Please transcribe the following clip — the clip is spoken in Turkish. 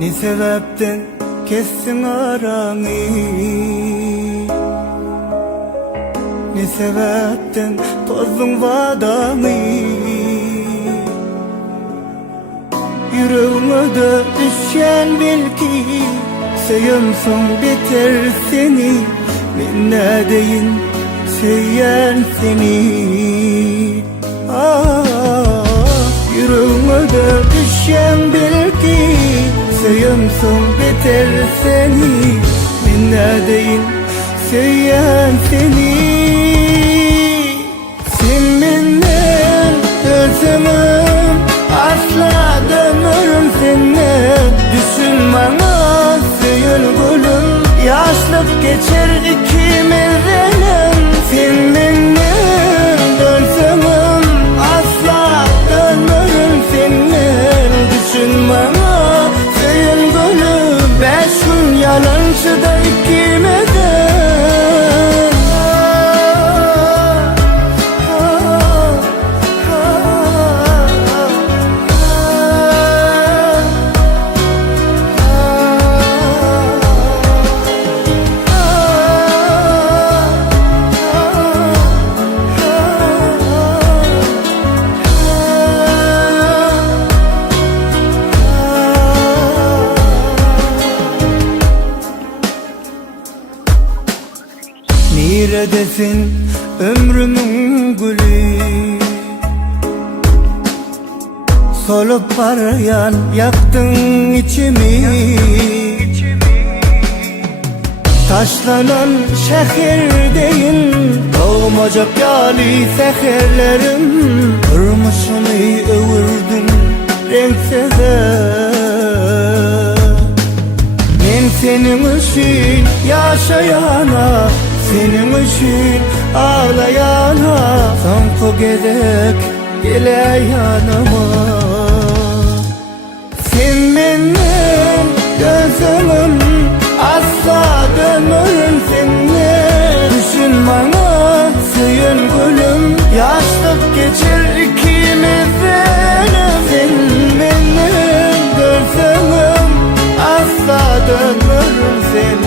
Ne sebepten kessin aranı, ne sebepten tozdun vadanı. Yüreğime de düşen bil ki Söyümsün biter seni, ben ne deyin söyleyen seni. Yüreğime de düşen bil ki Söyümsün biter seni, ben ne deyin söyleyen seni. Sen benden özümüm, asla dönürüm seni. Düşünmem söyün gülüm, yaşlık geçer ikimizden. Sen benden özümüm, asla dönürüm seni. Düşünmem söyün gülüm, 5 gün yalancı da ikimizden. Neredesin ömrümün gülü, solup arayan yaktın içimi. Taşlanan şehirdeyim, doğmayacak yali seherlerim. Durmuşumu övürdüm renksize. Ben senin için yaşayana, senin için ağlayana, sanki gezek gele yanıma. Sen benim gözümüm, asla dönürüm seni. Düşünmana söyün gülüm, yaşlık geçer ikimizden. Sen benim gözümüm, asla dönürüm seni.